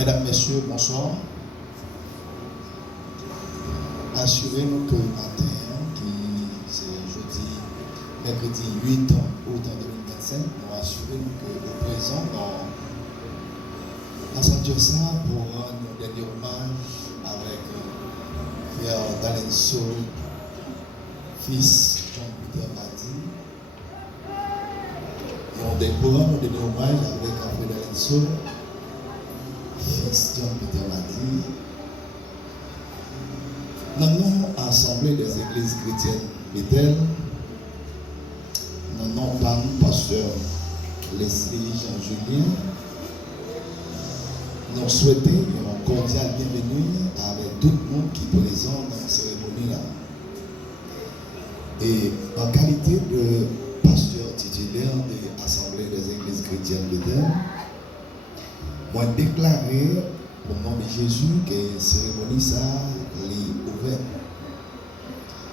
Mesdames, Messieurs, bonsoir. Assurez-nous que le matin, qui c'est jeudi, mercredi 8 août 2025, nous assurez-nous que au présent, dans cette diocèse pour rendre un dernier hommage avec frère Dalenso, fils Jean-Peter Madi. Et on pour rendre un dernier hommage avec frère Dalenso, fils Jean-Peter Madi. Nous avons assemblée des églises chrétiennes Bethel. Nous avons parmi pasteur Leslie Jean-Julien. Nous souhaitons une cordiale bienvenue avec tout le monde qui est présent dans la cérémonie là. Et en qualité de pasteur titulaire de l'Assemblée des églises chrétiennes Bethel, moi déclarer au nom de Jésus que la cérémonie ça est ouverte.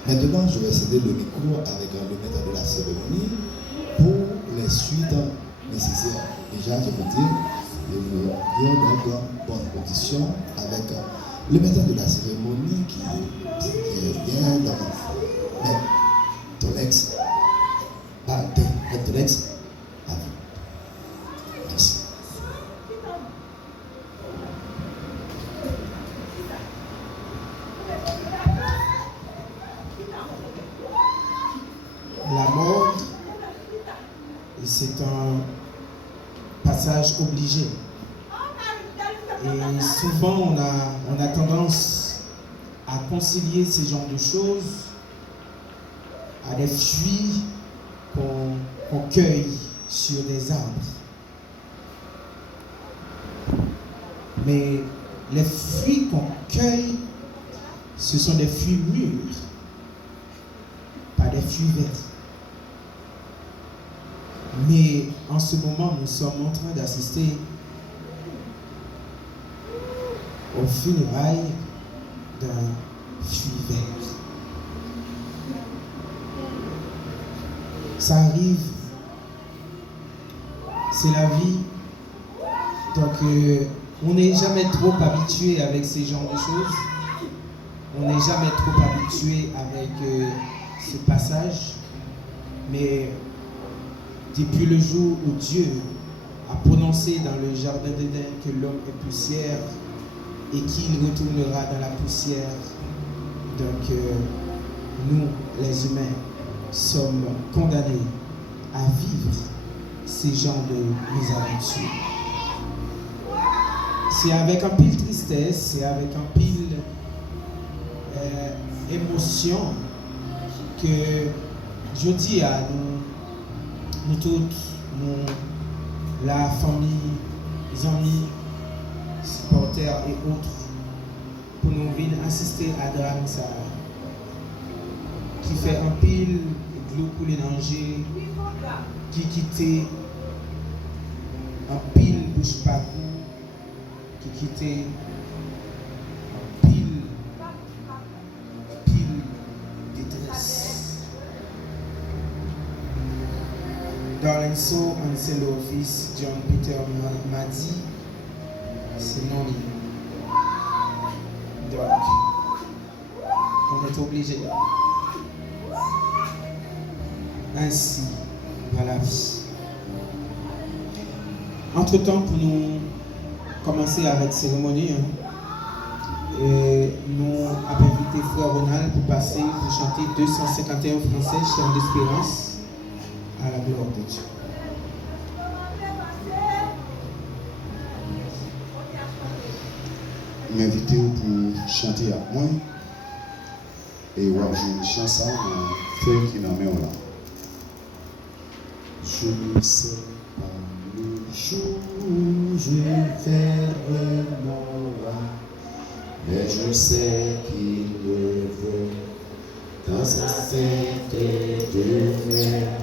Maintenant, je vais céder le micro avec le maître de la cérémonie pour les suites nécessaires. Déjà, je veux dire, je veux dire dans bonne condition avec le maître de la cérémonie qui vient dans mais ton ex, ton ex, à vous. Merci. La mort, c'est un passage obligé. Et souvent, on a tendance à concilier ces genres de choses à des fruits qu'on cueille sur des arbres. Mais les fruits qu'on cueille, ce sont des fruits mûrs, pas des fruits verts. Mais en ce moment, nous sommes en train d'assister aux funérailles d'un fruit vert. Ça arrive, c'est la vie. Donc, on n'est jamais trop habitué avec ces genres de choses. On n'est jamais trop habitué avec ce passage. Mais depuis le jour où Dieu a prononcé dans le jardin d'Éden que l'homme est poussière et qu'il retournera dans la poussière, donc nous, les humains, sommes condamnés à vivre ces genres de mésaventures. C'est avec un pile tristesse, c'est avec un pile émotion que je dis à nous toutes, la famille, les amis, supporters et autres, pour nous venir assister à drame ça, qui fait un pile de l'eau couler dans le jet, qui quittait un pile bouche pas qui quittait un pile détresse. Dalenso Anselo fils Jean-Peter Madi, c'est non libre. Donc, on est obligé. Ainsi va la vie. Entre-temps, pour nous commencer avec cérémonie, nous avons invité Frère Ronald pour passer, pour chanter 251 français, chant d'espérance, à la gloire de Dieu. M'inviter pour chanter à moi et voir une chanson frère qui n'a même là. Je ne sais pas le jour où je verrai mon roi, mais je sais qu'il le veut dans sa sainte demeure.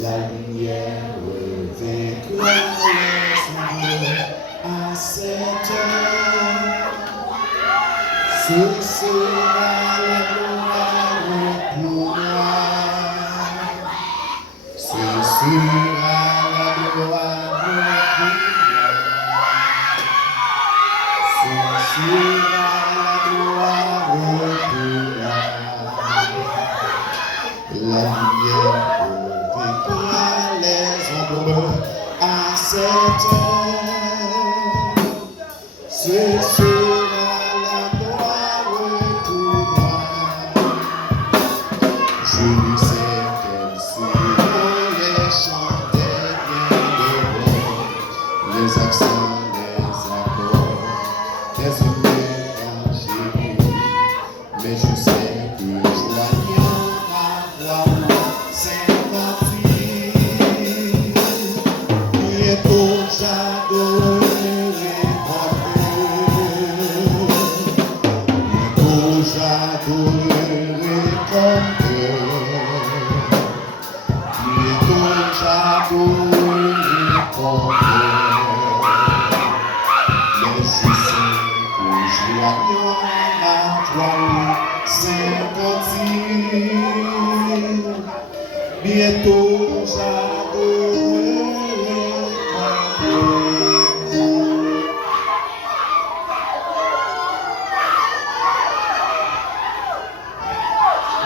La lumière vaincra les ombres à cette heure. Ce sera la gloire pour moi. Ce sera la gloire pour moi. Bientôt j'adorerai.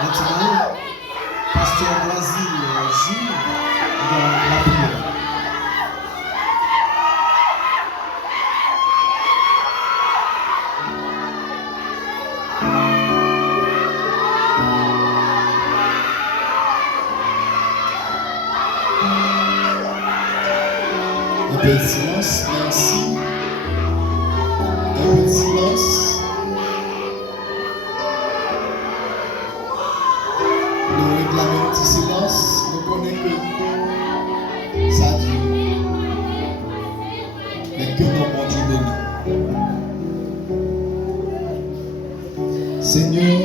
Maintenant, pasteur Brésil Gilles dans la prière. Un peu de silence, merci. Un peu de silence. Nous réclamons un petit silence. Nous connaissons que ça dure. Mais que nos bon Dieu béni. Seigneur,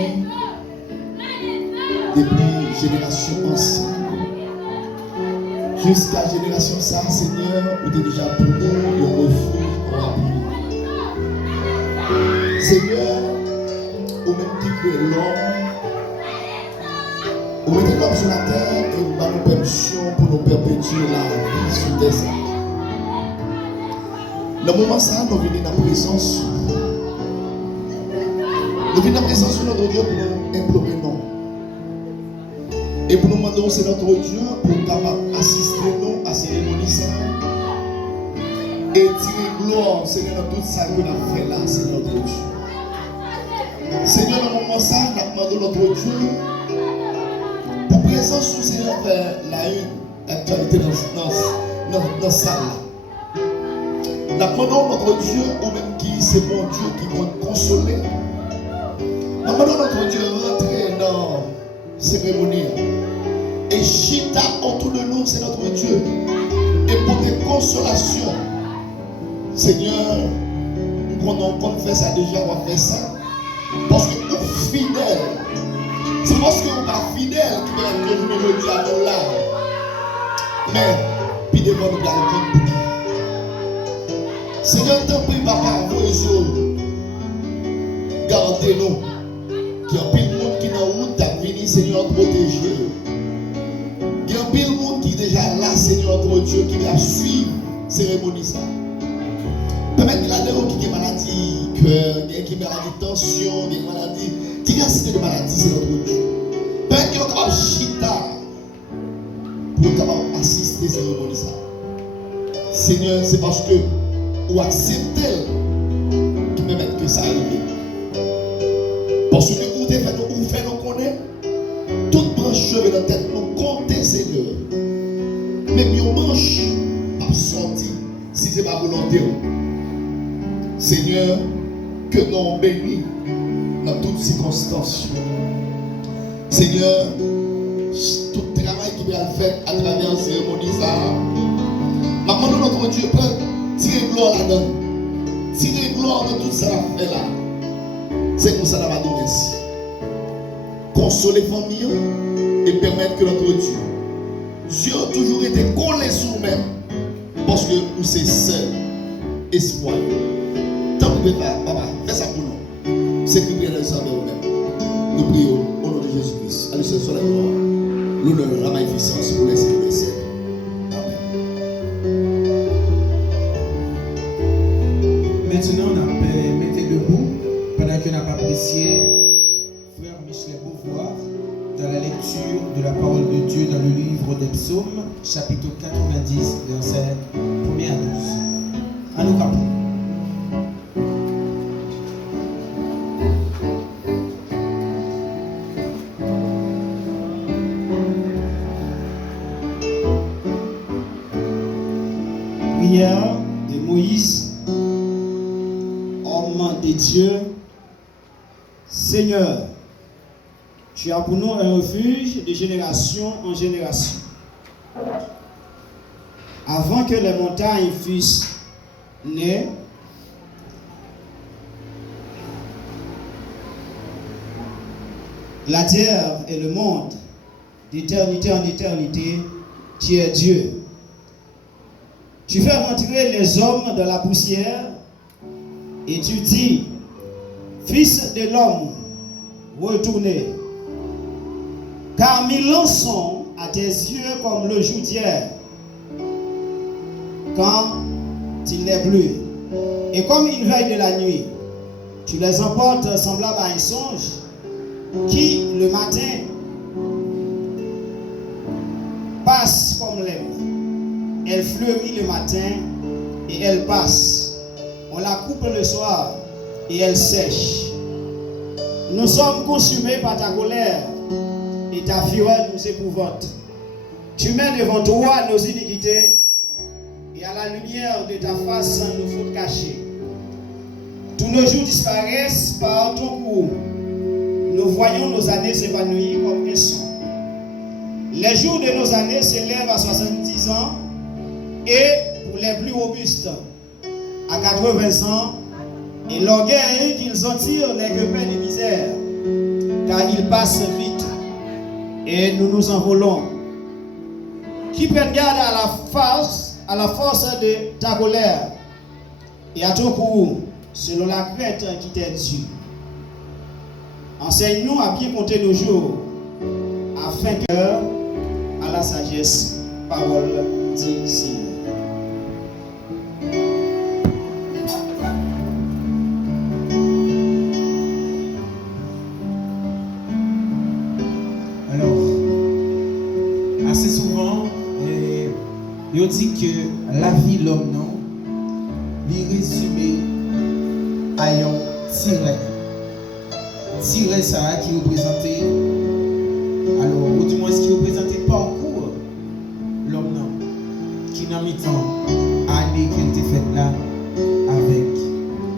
depuis génération ancienne, jusqu'à génération ça, Seigneur, où tu es déjà pour nous le refuge en appui. Seigneur, au même qui crée l'homme, où mettez l'homme sur la terre et où nous permission pour nous perpétuer la vie sur des arbres. Dans le moment ça, nous venons dans la présence. Nous venons dans la présence de notre Dieu pour nous implorer non. Et pour nous demander, c'est notre Dieu pour capable assister nous à ces cérémonies et tirer gloire, Seigneur, dans tout ça que nous avons fait là, c'est notre Dieu. Seigneur, dans le moment ça, nous demandons notre Dieu pour présence sous Seigneur vers la une actualité dans la salle. Nous demandons notre Dieu, ou même qui c'est mon Dieu qui va consoler. Nous demandons notre Dieu rentrer dans la cérémonie. Et chita autour de nous, c'est notre Dieu. Et pour des consolations, Seigneur, nous qu'on fait ça déjà, on va faire ça. Parce que nous sommes fidèles. C'est parce que nous sommes fidèles qui va être le diable là. Mais, puis devant nous, garder le Seigneur, t'en prie, papa, vous gardez-nous. Qu'il y a plus de monde qui est dans la route, t'as venu, Seigneur, protéger. Il y a un pile monde qui est déjà là, Seigneur notre Dieu, qui va suivre la cérémonie. Permettez qu'il y a des gens qui ont maladie cœur, qui ont maladie tension, qui ont maladie. Qui a cité de maladie, c'est notre Dieu. Permettez qu'il y a chita pour assister à la cérémonie. Seigneur, c'est parce que vous acceptez qui permet que ça arrive. Parce que vous faites nous connaître. Toute branche dans la tête, nous comptez, Seigneur. Même une branche pas sorti si ce n'est pas volonté. Seigneur, que nous bénis dans toutes circonstances. Seigneur, tout travail qui va faire à travers la cérémonie, ça. Maintenant, notre Dieu peut tirer gloire là-dedans. Tirer gloire dans tout ça fait là. C'est comme ça qu'on va nous merci. Consoler les familles et permettre que notre Dieu a toujours été collé sur nous-mêmes parce que nous sommes seuls espoir. Tant que vous papa, fais ça pour nous. C'est que nous sommes nous-mêmes. Nous prions au nom de Jésus-Christ. Allez, soit la gloire, l'honneur, la magnificence pour les siècles des siècles. Maintenant, on mettez debout pendant qu'on a apprécié Frère Michel Beauvoir dans la lecture de la parole de Dieu dans le livre des Psaumes, chapitre 90, versets 1 à 12. À nous capons. Prière de Moïse, homme de Dieu. Seigneur, tu as pour nous un refuge de génération en génération. Avant que les montagnes fussent nées, la terre et le monde, d'éternité en éternité, tu es Dieu. Tu fais rentrer les hommes dans la poussière et tu dis, Fils de l'homme, retournez. Car 1000 ans sont à tes yeux comme le jour d'hier, quand il n'est plus. Et comme une veille de la nuit, tu les emportes semblables à un songe qui, le matin, passe comme l'herbe. Elle fleurit le matin et elle passe. On la coupe le soir et elle sèche. Nous sommes consumés par ta colère et ta fureur nous épouvante. Tu mets devant toi nos iniquités et à la lumière de ta face nos fautes cachées. Tous nos jours disparaissent par ton cours. Nous voyons nos années s'évanouir comme un son. Les jours de nos années s'élèvent à 70 ans et pour les plus robustes à 80 ans, et l'orgueil qu'ils en tirent n'est que peine et misère, car ils passent vite et nous nous envolons. Qui prennent garde à la force de ta colère et à ton cours, selon la crête qui t'est due. Enseigne-nous à bien compter nos jours, afin que, à la sagesse, parole d'ici. Alors, assez souvent, on dit que la vie de l'homme, non, lui résumé à un tiret ça qui représentait, alors, ou du moins ce qui représentait parcours l'homme, non, qui n'a mis temps, année qu'il était faite là, avec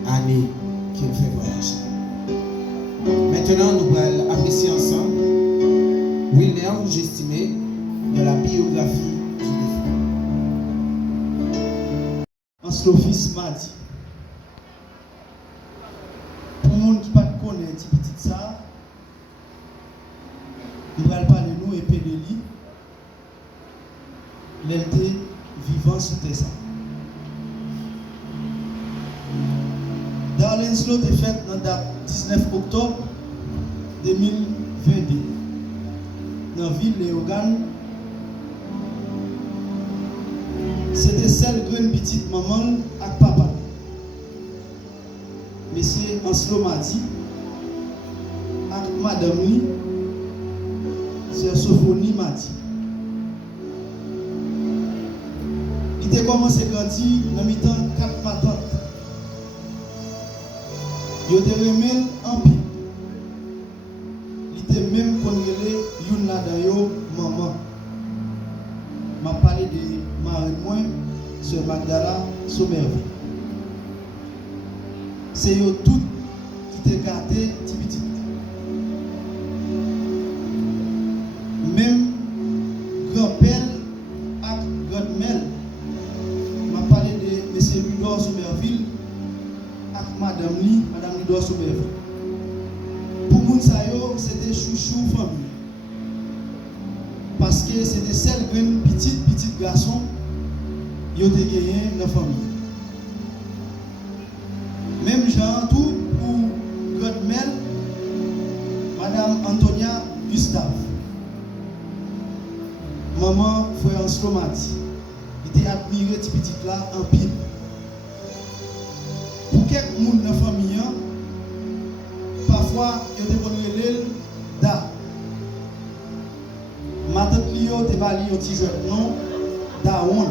année qu'il fait voyager. Maintenant, nous allons apprécier ensemble William Gestimé de la biographie du défunt. L'office m'a dit, pour les gens qui ne connaissent pas petit ça, nous allons parler de nous et de lui, l'été vivant sous terre. Darlene Slow est faite dans la date 19 octobre 2022 dans la ville de Léogane. C'était celle grande petite maman avec papa. Monsieur Anslo m'a dit, avec madame lui, c'est Sophonie m'a dit. Il a commencé à grandir dans le temps 4 matantes. Il était remis en pile. Il était même congelé une là-dedans, maman. Je vais parler de Marie-Moi, Sœur Magdala, Sommerville. C'est eux toutes qui t'ont gardé petit. Même grand-père et grand-mère, je vais parler de M. Ludor Sommerville et Madame Ludor Sommerville. Pour nous, c'était chouchou famille. Parce que c'était celle qui petit garçon qui a gagné dans la famille. Même genre tout pour grand-mère, Madame Antonia Gustave. Maman, frère Slomati, il était admiré petit là en pile. Pour quelques monde dans la famille, parfois, il était connu da. Ma tante Lio te bali un petit jeune nom Daon.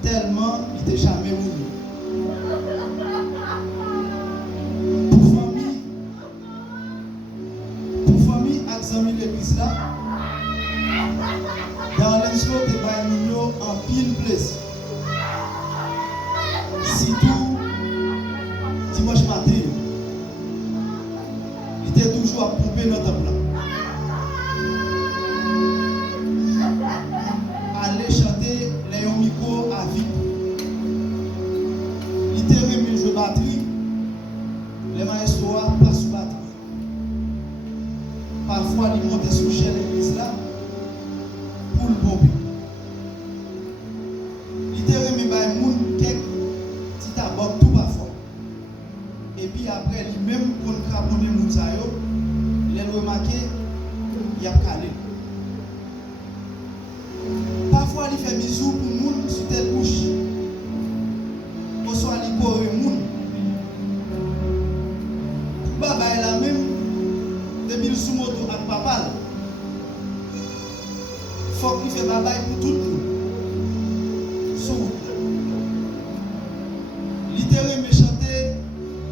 Tellement il n'était jamais mouru. Pour famille examiner l'église là, dans l'instant te bali en pile plaisir. Surtout dimanche matin, il était toujours à pomper notre plat. Aller chanter les micro à vide. Il était remis jouer batterie, les maestros pas sous batterie. Parfois, il montait sous l'église là pour le pomper. Il était moun sa yo, les remarqué, il y a calé. Parfois, il fait bisous pour moun sur telle bouche. Ou soit il corre moun. Pour baba est la même, depuis le sous-moto avec papa. Faut qu'il fait baba pour tout le monde. Sous route. Littéralement me chanter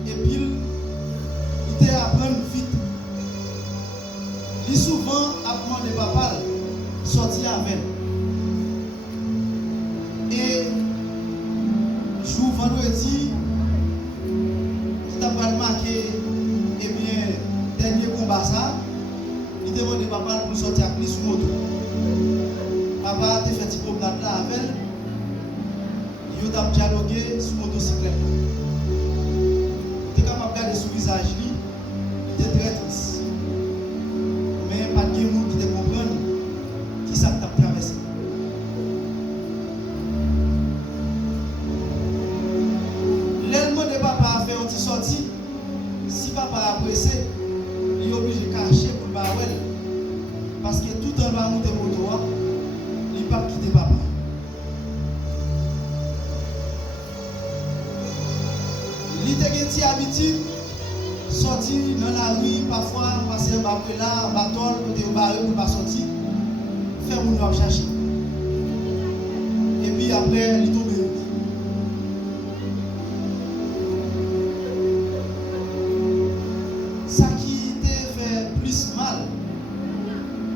et puis il était apprendre vite. Il souvent a demandé papa sortir avec. Et jour vendredi, il a marqué et bien dernier combat ça, il demandé papa pour sortir avec lui sous moto. Papa a fait un petit promenade là avec elle. Il a dialogué sur motocyclette. Il était capable de regarder son visage, il était très triste. Mais pas de monde qui te comprendre qui ça t'a traversé. L'élément de papa a fait une sortie. Si papa a pressé, il est obligé de cacher pour le barrel. Parce que tout en bas monter moto, il ne peut pas quitter papa. Il était une habitude sortir dans la rue, parfois passer un bateau là, un bateau, côté au barrel pour pas sortir, faire mon homme chercher. Et puis après, il tombe. Ça qui te fait plus mal,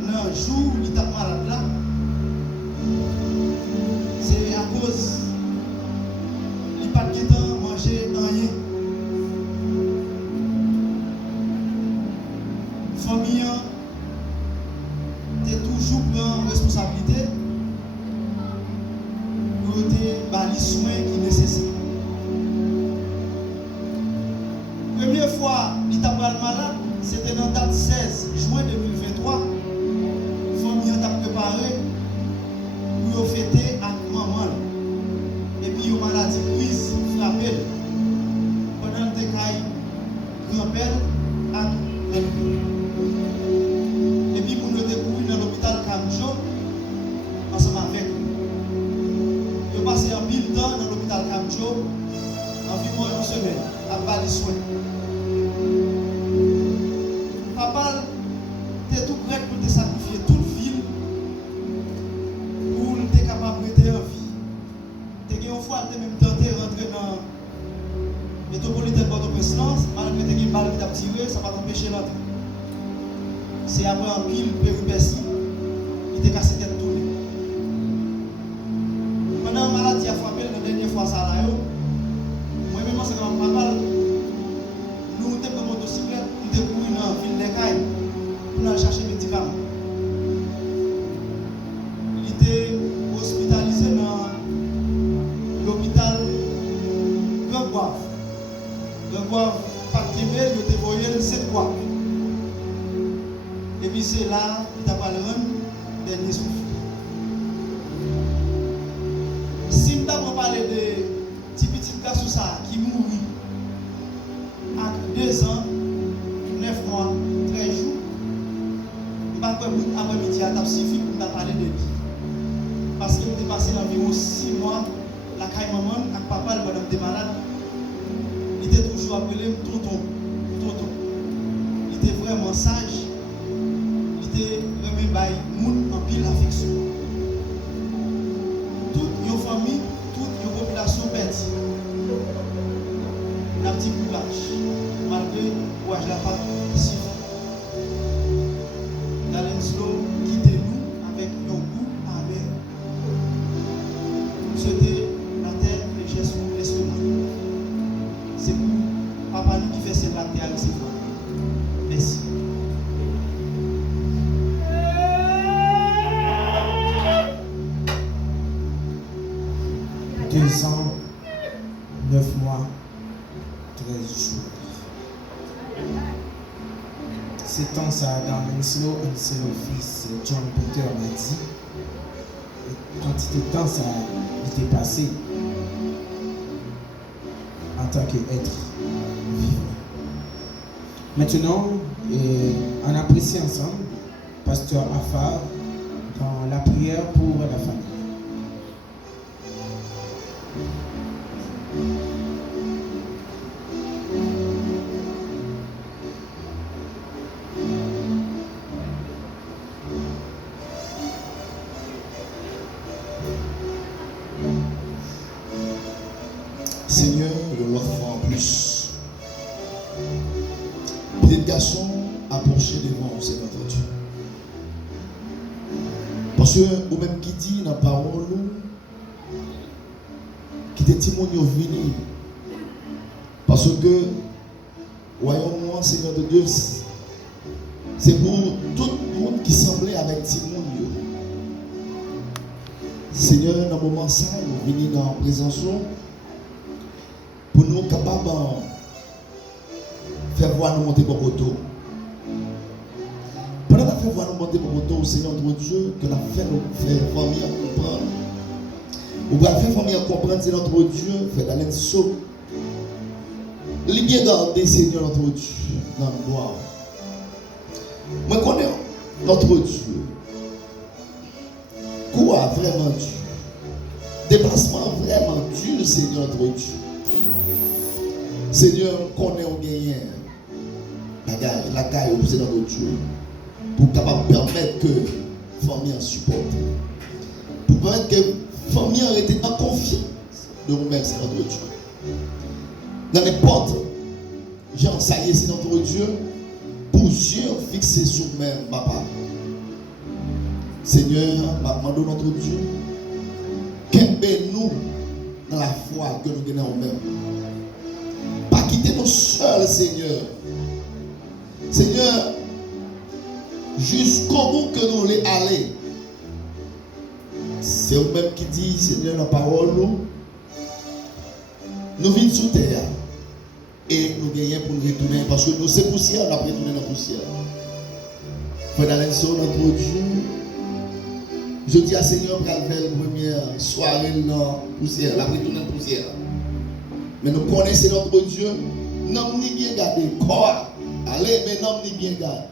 dans le jour où il t'a malade là, c'est à cause il pas de temps manger rien. Famille t'es toujours prend responsabilité pour te bali soins qui nécessaire. Première fois il t'a mal malade, c'était dans date 16 juin 2023. Famille t'a préparé pour fêter avec maman. Et puis une maladie prise frappée pendant le décaille grand-père à et puis pour nous découvrir dans l'hôpital Camjo ensemble avec nous. Je passé un pile temps dans l'hôpital Camjo environ une semaine à bas de soins. Papa était tout prêt pour te sacrifier toute ville pour être capable de rester en vie. Tu as une fois même tenté de rentrer dans le métropolitain de Port-au-Prince, malgré que tu as une balle qui t'a tiré, ça va t'empêcher d'entrer. C'est après un pile péripétie, il était cassé tête tournée. Pendant la maladie a frappé, la dernière fois ça là, moi-même c'est comme papa, nous sommes comme motocyclette, nous sommes couru dans la ville des Cailles pour aller chercher des médicaments. Il était hospitalisé dans l'hôpital Grand Guave. Grand Guave, pas de Québec, il était voyé 7 fois. Et puis c'est là, il t'a parlé de dernier souffle. Si je t'ai parlé de petit garçon qui mourit à 2 ans, 9 mois, 13 jours, je ne sais pas après-midi à Tapsifi pour parler de lui. Parce qu'il était passé environ 6 mois, la caille maman, avec papa, le madame était malade. Il était toujours appelé tonton. Tonton. Il était vraiment sage. Remis by moun en pile affection. Toute une famille, toute une population perdue. Un petit courage, malgré le courage de la part ici. Dalenslo quittez-nous avec un goût amer. C'était la terre, les gestes pour l'estomac. C'est pour papa nous qui fait cette la terre avec ses femmes. Merci. Deux ans, 9 mois, 13 jours. C'est temps ça dans Enslo fils John Peter m'a dit. Quantité de temps ça était passé en tant qu'être vivant. Maintenant, on apprécie ensemble Pasteur Afar dans la prière pour la famille. Seigneur, une autre fois en plus, petit garçon approché devant, Seigneur notre Dieu. Parce que, ou même qui dit dans la parole, qui te témoigne venir. Parce que, voyons-moi, Seigneur de Dieu, c'est pour tout le monde qui semblait avec Timon. Seigneur, dans le moment ça, nous venons dans la présence pour nous capables de faire voir nous monter pour poteau. Pendant que nous faire voir nous monter pour poteau, Seigneur notre Dieu, que nous fait famille à comprendre. Ou bien faire famille à comprendre, c'est notre Dieu, fait d'aller saut. Les bien garder, Seigneur notre Dieu, dans le noir. Moi, je connais notre Dieu. Quoi vraiment dur. Déplacement vraiment dur, Seigneur notre Dieu. Seigneur, connaît au gagnant. La caille au Seigneur notre Dieu. Pour capable permettre que la famille en supporte. Pour permettre que la famille ait été en confiance de remercier notre Dieu. Dans les portes, j'ai ensayé c'est notre Dieu. Pour yeux fixés sur même, papa. Seigneur, demandons notre Dieu, qu'aimez-nous dans la foi que nous gagnons même. Pas quitter nous seuls, Seigneur. Seigneur, jusqu'au bout que nous voulons aller. C'est vous-même qui dit, Seigneur, la parole, nous vivons sous terre. Et nous gagnons pour nous retourner. Parce que nous, c'est poussière, nous avons retourné dans la poussière. Frère d'Alençon, notre Dieu. Je dis à Seigneur, pour la première soirée dans la poussière, la retourner dans la poussière. Mais nous connaissons notre Dieu. Nous ni bien gardé. Quoi? Allez, mais nous ni bien gardé.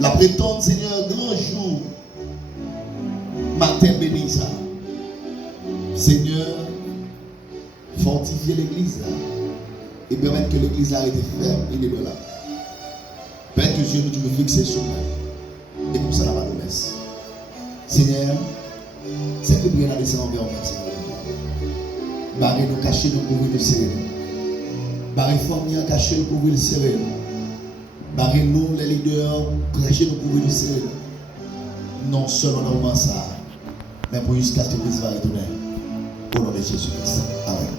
La prétendre, Seigneur, grand jour. Matin béni ça. Seigneur, fortifier l'église là. Et permettre que l'église là ait été ferme et libre là. Père que Dieu nous tu veux fixer sur nous. Et comme ça, la promesse. Seigneur, c'est que nous allons descendre envers nous, Seigneur. Barrez nous cacher, nous couvrir, nous serrer. Barrez famille, cacher, nous couvrir, nous serrer. Barrez nous, les leaders, cacher, nous couvrir, nous serrer. Non seulement dans le moment ça, mais pour jusqu'à ce que l'église va retourner. Au nom de Jésus-Christ. Amen.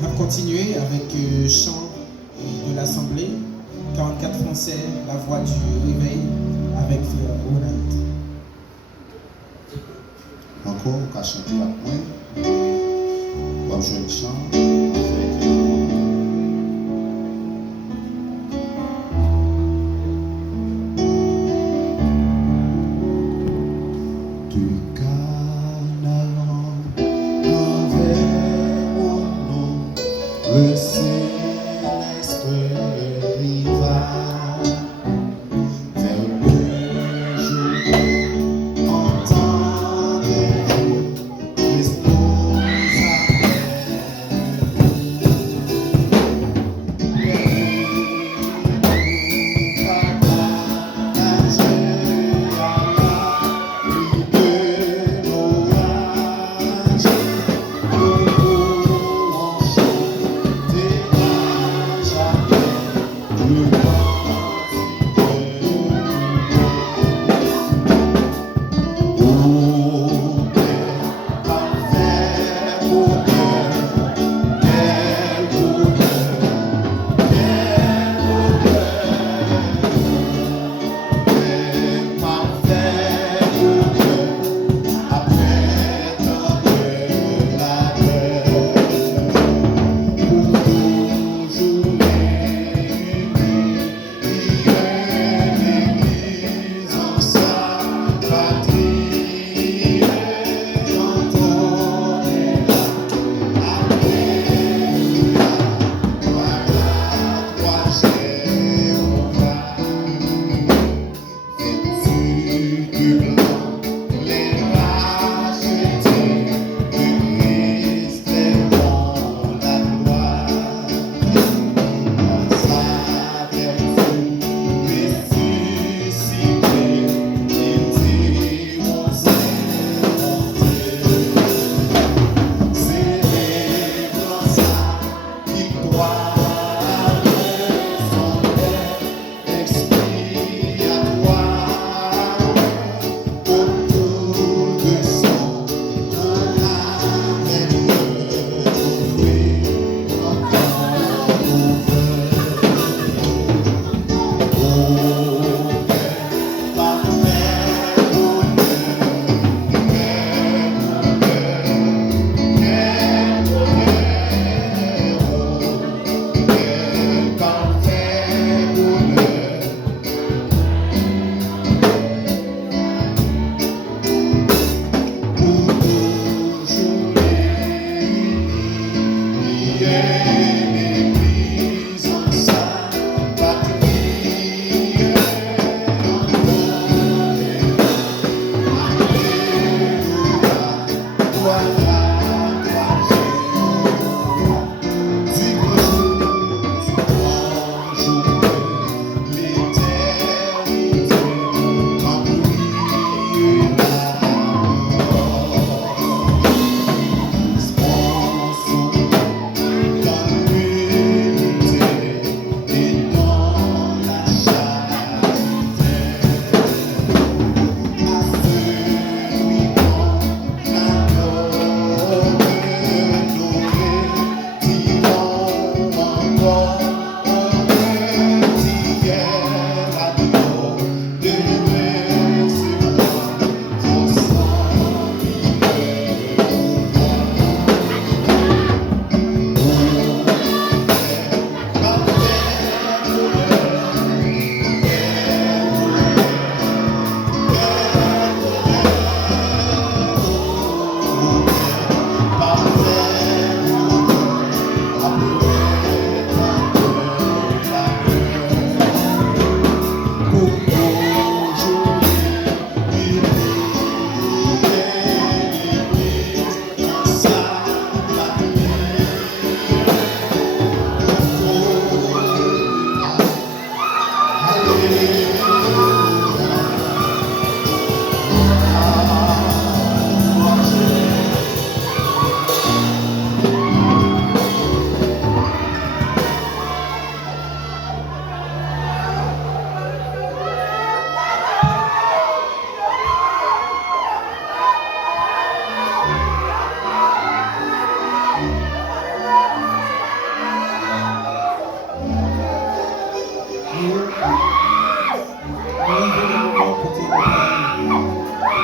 On va continuer avec le chant de l'Assemblée. 44 Français, la voix du réveil avec Ronald. Encore, on va chanter à moi. On va jouer le chant avec le céleste riva vers le jour. Entendez-vous, Christ nous appelle.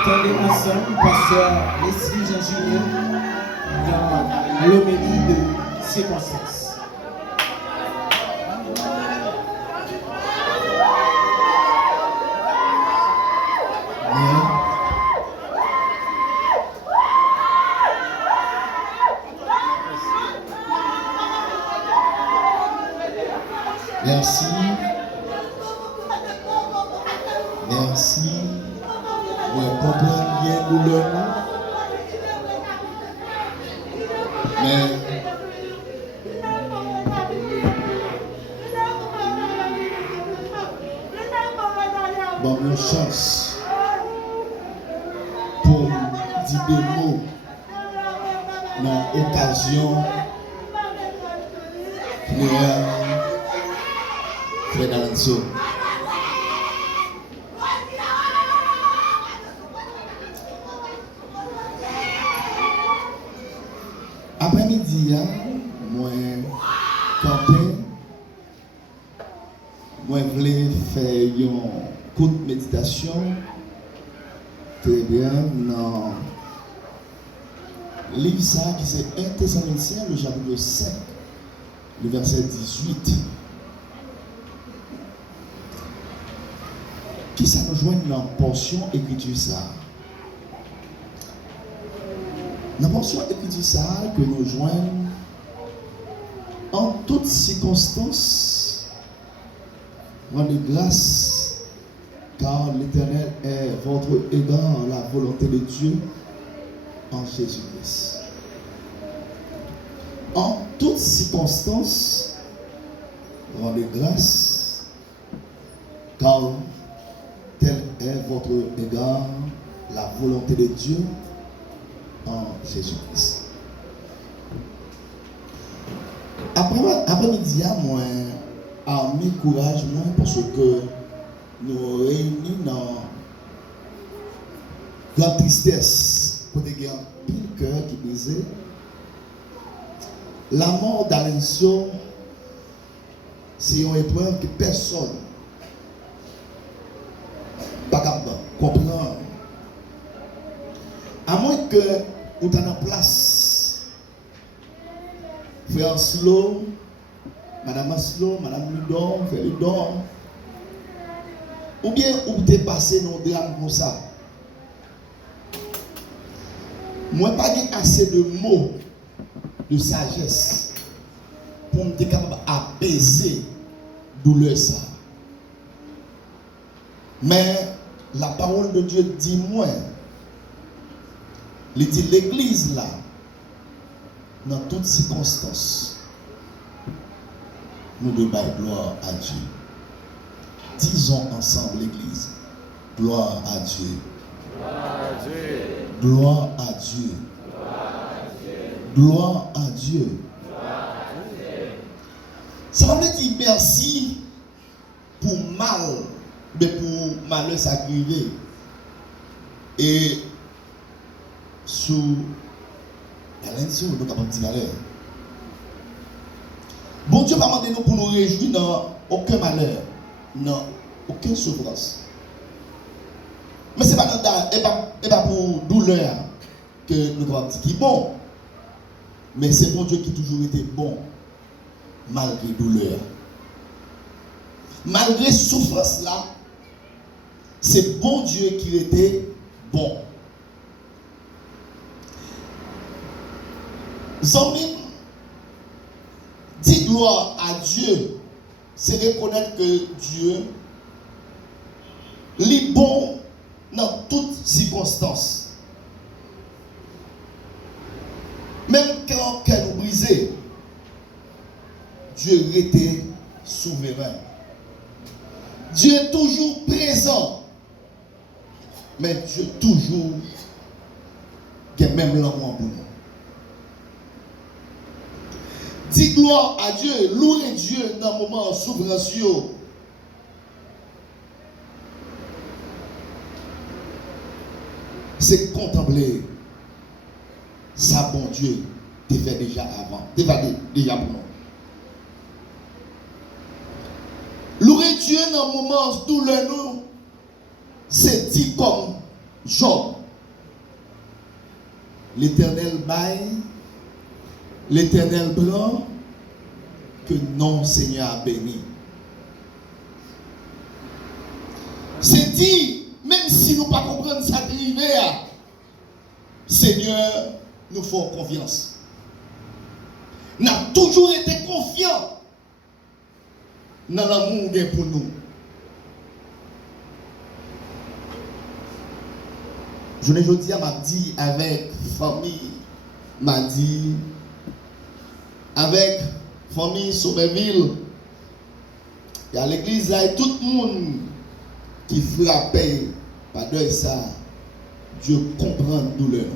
entendez ensemble pasteur Leslie Jean Julien dans l'homélie de circonstance. Merci. Merci. Moi, comprends bien douleur. Mais bon, une chance pour dire des mots dans l'occasion Frère Alonso. Après-midi, moi, campé, moi, je voulais faire une courte méditation. Très bien, dans le livre ça, qui c'est 1 Thessaloniciens, le chapitre 5, le verset 18. Qui ça nous joint dans la portion écriture ça? Dans la portion écriture ça, que nous joignons en toutes circonstances, rendez grâce, car l'Éternel est votre égard, la volonté de Dieu en Jésus-Christ. En toutes circonstances, rendez grâce, car tel est votre égard, la volonté de Dieu en Jésus-Christ. Après-midi, moi, a mis courage, moi, parce que nous réunis dans la tristesse, pour des gens pile cœur qui brisait. La mort d'Alenso, c'est une épreuve que personne pas capable de comprendre. À moins que vous êtes en place, frère Slow, madame Aslo, madame Ludon, frère Ludon, ou bien vous êtes passé dans le drame comme ça. Moi, pas assez de mots de sagesse pour me être capable d'apaiser douleur ça. Mais la parole de Dieu dit moi, il dit l'église là, dans toutes circonstances, nous devons faire gloire à Dieu. Disons ensemble l'église, gloire à Dieu. Gloire à Dieu. Gloire à Dieu. Ça veut dire merci pour mal, mais pour malheur s'aggraver. Et sous la lention, nous sommes capables de dire malheur. Bon Dieu va demander nous pour nous réjouir dans aucun malheur, dans aucune souffrance. Mais ce n'est pas pour douleur que nous devons dire qu'il est bon. Mais c'est bon Dieu qui a toujours été bon, malgré douleur. Malgré souffrance là, c'est bon Dieu qui était bon. Zombie, dit gloire à Dieu, c'est reconnaître que Dieu est bon dans toutes circonstances. Même quand elle nous brisait, Dieu était souverain. Dieu est toujours présent. Mais Dieu toujours qui est même l'amour pour nous. Dis gloire à Dieu, louez Dieu dans le moment de souffrance. C'est contempler ça, bon Dieu, tu fait déjà avant, tu fait déjà pour nous. Louer Dieu dans le moment où nous, c'est dit comme Job. l'Éternel baille, l'Éternel prend, que non Seigneur a béni. C'est dit, même si nous ne comprenons pas ça arrivé, Seigneur, nous faisons confiance. Nous avons toujours été confiants dans l'amour qu'il y a pour nous. Je ne dis pas, m'a dit avec famille, m'a dit avec famille Sauverville, il y a l'église là et tout le monde qui frappait par de ça, Dieu comprend la douleur.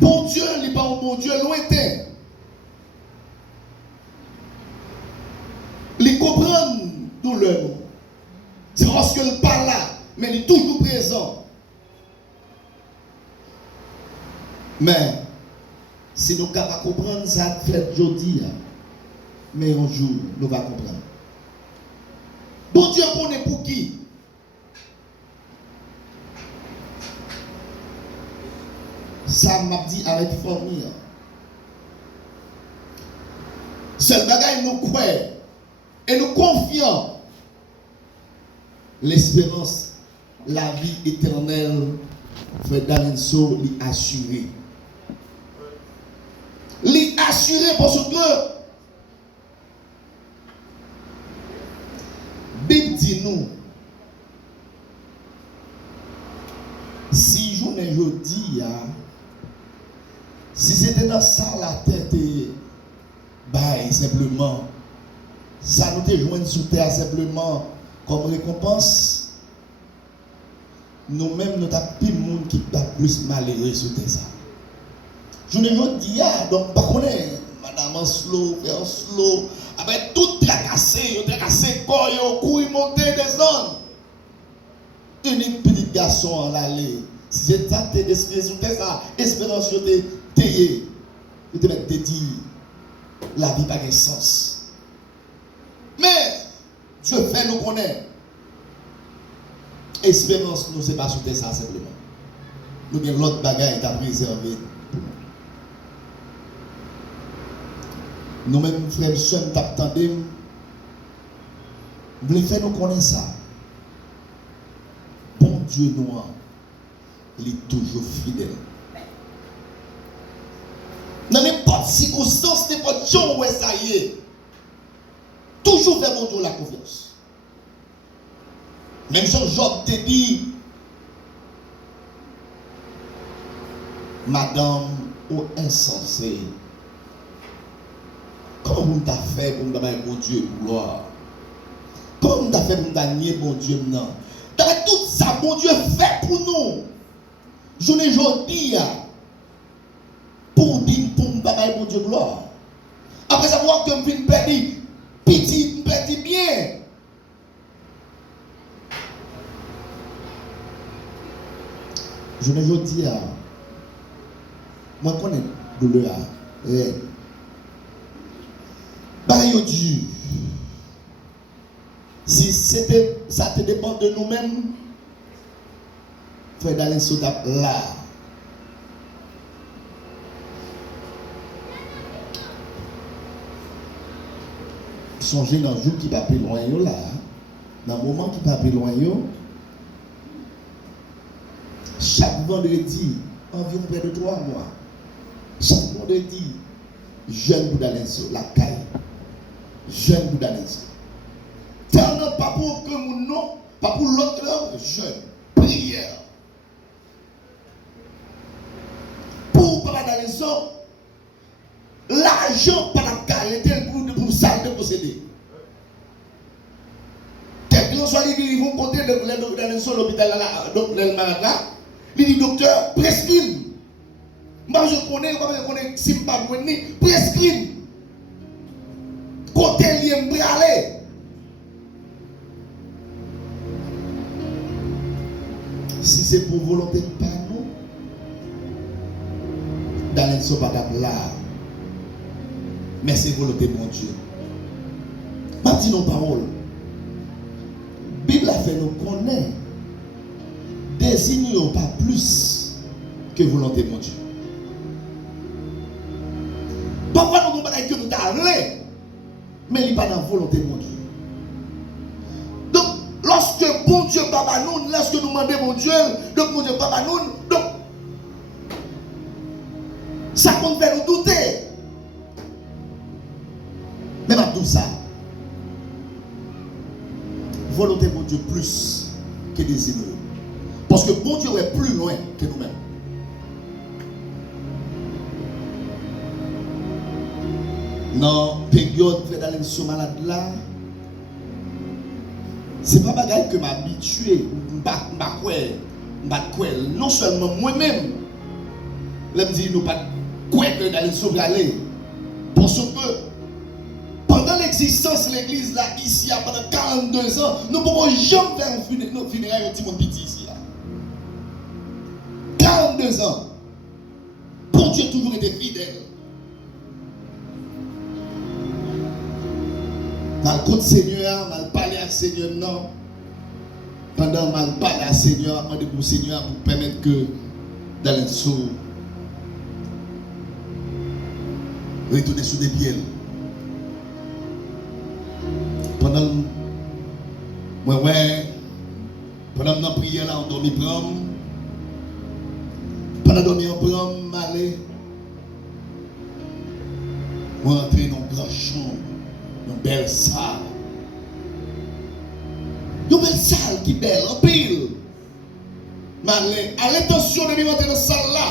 Bon Dieu, il n'est pas un bon Dieu lointain. Il comprend la douleur. C'est parce qu'il n'est pas là, mais il est toujours présent. Mais, si nous sommes capables de comprendre ça, fait aujourd'hui, mais un jour, nous allons comprendre. Bon Dieu connaît pour qui? Ça m'a dit avec famille. Seul bagage nous croyons et nous confions l'espérance, la vie éternelle, Frère Dalenso l'y assuré. L'y assuré parce que Bible dit nous, si journée jeudi, si c'était dans ça la tête, simplement, ça nous te joindre sous terre simplement comme récompense, nous-mêmes nous avons plus de monde qui est plus malheureux sous terre. Je ne dis pas, donc, pas connaître, madame en slow, en slow, avec tout tracassé, corps, courir, monter, descendre. Unique petit garçon en l'allée. Si c'est ça, tu es espérance, ça, espérance, tu es taillé. Tu te mets te dire, la vie n'a pas de sens. Mais, Dieu fait nous connaître. Espérance, nous, c'est pas sous ça simplement. Nous, bien l'autre bagaille à préserver. Nous-mêmes, frères et sœurs, nous t'attendons. Nous voulons faire nous connaître ça. Bon Dieu noir, il est toujours fidèle. Dans n'importe circonstance, n'importe chose où ça y est, toujours faire mon Dieu la confiance. Même si Job te dit, madame ou insensé, comment vous t'avez fait pour me donner mon Dieu gloire? Comment vous t'avez fait pour me donner mon Dieu non? Dans tout ça, mon Dieu fait pour nous. Je ne dis pas pour dire pour me donner mon Dieu gloire. Après savoir que je viens perdre, petit, perdre bien. Je ne dis pas, moi je connais douleur. Dieu. Si ça te dépend de nous-mêmes, Frère Dalenso là. Songez dans le jour qui va plus loin là, dans le moment qui va plus loin, chaque vendredi, environ près de 3 mois, chaque vendredi, jeune Dalenso, la caille, jeune Dalenso. Tellement pas pour que mon nom, pas pour l'autre homme, jeune, prière. Pour Papa Dalenso, l'argent par la caille était pour ça de posséder. Quelqu'un soit dit qu'ils vont compter le Dalenso l'hôpital là, donc le malade là, il dit docteur, prescrime. Moi je connais, si je ne pas prescrime. Côté lié aller. Si c'est pour volonté de pas nous, Dalenso pas là. Mais c'est volonté de mon Dieu. Pas dit nos paroles. Bible a fait nous connaître. Désignons pas plus que volonté mon Dieu. Parfois nous avons que nous t'avons, mais il n'est pas dans la volonté mon Dieu. Donc, lorsque bon Dieu papa nous, lorsque nous demandons mon Dieu, donc mon Dieu papa nous, donc ça compte faire nous douter. Même à tout ça, volonté mon Dieu plus que désir. Parce que bon Dieu est plus loin que nous-mêmes. Dans la période où d'aller sur malade là, c'est pas bagaille que m'habitué, non seulement moi-même, je me dis nous pas quoi que d'aller sur aller. Parce que pendant l'existence de l'église là, ici, pendant 42 ans, nous ne pouvons jamais faire un funéraire au petit monde petit ici. 42 ans. Bon Dieu a toujours été fidèle. Dans le côté Seigneur, mal parler à Seigneur, non. Pendant mal parler à Seigneur, demandez pour Seigneur pour permettre que dans le saut, retourner sous des pieds. Pendant pendant la prière là, on dormit prendre. Pendant dormir on prend aller. On entre dans une grande chambre, une belle salle. Une belle salle qui est belle, en pile. Mais à l'intention de me rentrer dans cette salle là,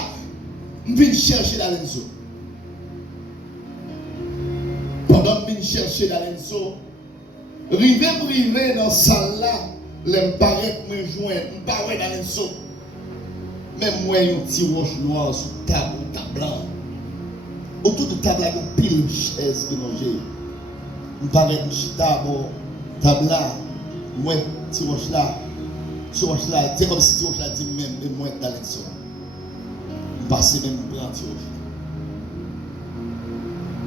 je viens chercher l'Alenzo. Pendant que je viens chercher l'Alenzo, rivé dans cette salle là, je paraît me joindre, je paraît dans l'Alenzo. Même moi, il y a un petit roche noir sur table blanc. Autour de table, il y a une pile de chaises qui mangent. Je paraît une chita, table là, moi, petit roche là, c'est comme si petit roche là dit même, et moi, dans l'Alenzo. Je passe même pour prendre petit roche.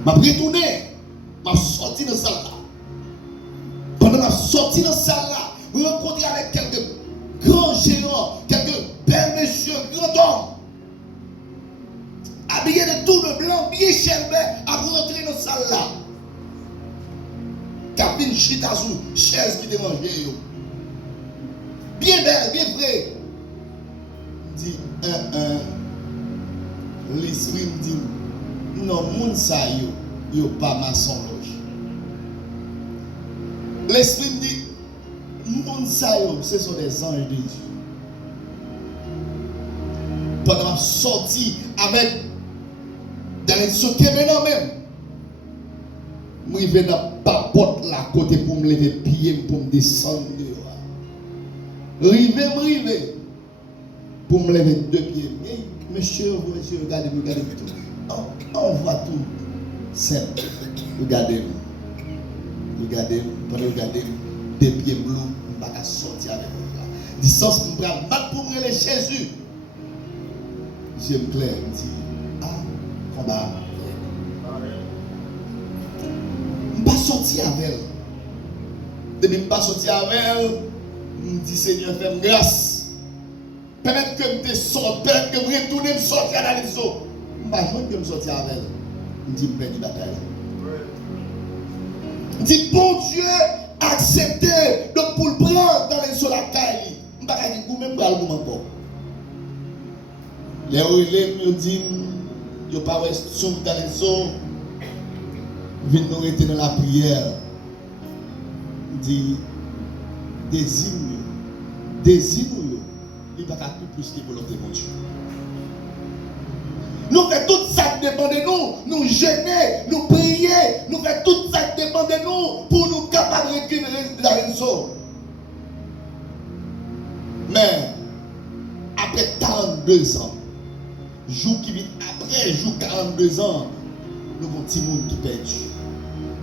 Je retourné, je suis sorti de ça là. Pendant que je suis sorti de ça là, je rencontré avec quelques grands géants, quelques belles messieurs, grands hommes, habillés de tout de blanc, bien chèvres, à rentrer dans cette salle là. Capine chita sous chaise qui dérangeait. Bien belle, bien vrai. Dit l'esprit me dit non, moun sa yo pas maçon loge. L'esprit me dit moun sa yo, ce sont des anges de Dieu. Pendant que je suis sorti avec dans les sautés maintenant même, je vais dans la porte là côté pour me lever pied pour me descendre dehors. Rivé pour me lever deux pieds. Monsieur, regardez-moi tout. On voit tout simple. Regardez-moi. Pendant regardez des pieds bleus, je ne vais pas sortir avec vous. Distance pour me battre pour me lever Jésus. Je me claire, je me dis, combat. Je ne vais pas sortir avec elle. Depuis que je ne vais pas sortir avec elle, je me dis, Seigneur, fais-moi grâce. Peut-être que je me sorte, peut-être que je vais retourner me sortir dans les eaux. Je ne vais pas me sortir avec elle. Je me dis, je perds la bataille. Je dis, bon Dieu, acceptez donc pour le prendre dans les eaux la caille. Je ne vais pas dire, vous-même, vous allez encore. Les relais me disent, il n'y a pas de dans les eaux. Viens nous rester dans la prière. Dit, désigne-nous. Il n'y a pas plus que volonté de Dieu. Nous faisons tout ça qui dépend de nous. Nous gêner, nous prier. Nous faisons tout ça qui dépend de nous pour nous capables de récupérer la raison. Mais, après 42 ans, jour qui vient après, jour 42 ans, nous avons un petit monde qui perd.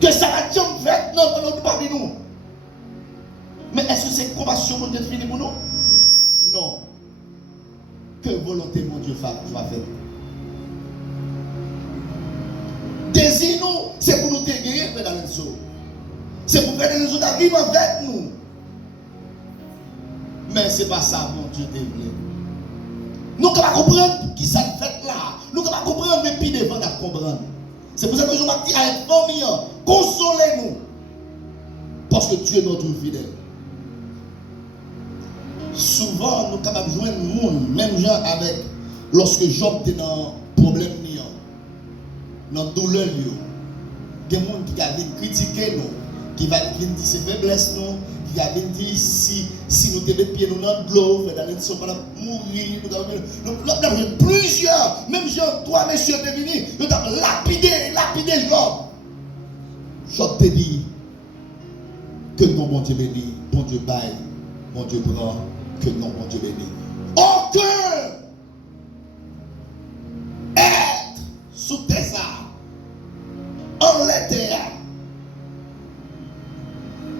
Que ça va jamais faire, non, parmi nous. Mais est-ce que c'est compassion mon Dieu fini pour nous? Non. Que volonté mon Dieu va faire. Désir-nous, c'est pour nous guérir dans les eaux. C'est pour faire les autres vivre avec nous. Mais ce n'est pas ça mon Dieu te voulait. Nous ne comprendre qui ça fait là. Nous ne comprendre même plus devant de comprendre. C'est pour ça que je m'ai dit à une famille, consolez-nous. Parce que Dieu est notre fidèle. Souvent, nous sommes capables de joindre le monde, même gens avec, lorsque Job était dans un problème, dans la douleur, il y a des gens qui viennent critiquer nous, qui viennent dire ses faiblesses, nous, qui viennent dire si nous te mettons pieds dans l'eau, nous allons mourir, nous avons plusieurs, même gens, toi, messieurs, t'es venus, nous avons lapidé Job. Job te dit que non, mon Dieu béni, bon Dieu baille, mon Dieu prend, que non, mon Dieu béni. Aucun être sous tes armes, en l'éther,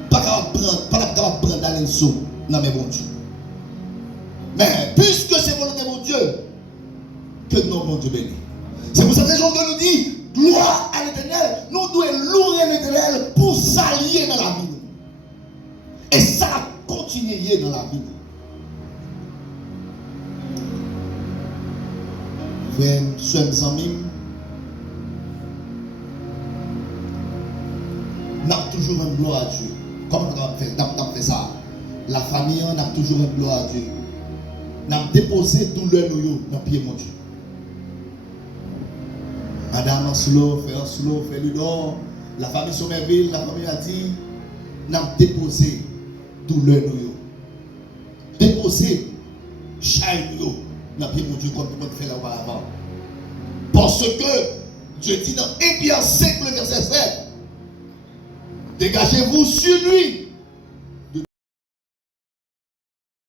pas capable de prendre dans les sous, non mais mon Dieu. Mais puisque c'est volonté de mon Dieu, que non, mon Dieu béni. C'est pour cette raison que nous dit, gloire à l'Éternel, nous devons louer l'Éternel pour s'allier dans la vie. Et ça continuer dans la vie. Frères, soeurs, amis, nous avons toujours une gloire à Dieu. Comme nous avons fait ça. La famille, on a toujours une gloire à Dieu. Nous avons déposé tout le nous dans le pied de Dieu. Madame Anslo, frère Ludor, la famille Somerville, la famille a dit, nous avons déposé douleur nous. Déposer chaîne nous dans le pied de Dieu comme nous fait là auparavant. Parce que Dieu dit dans Éphésiens 5, le verset 7, dégagez-vous sur lui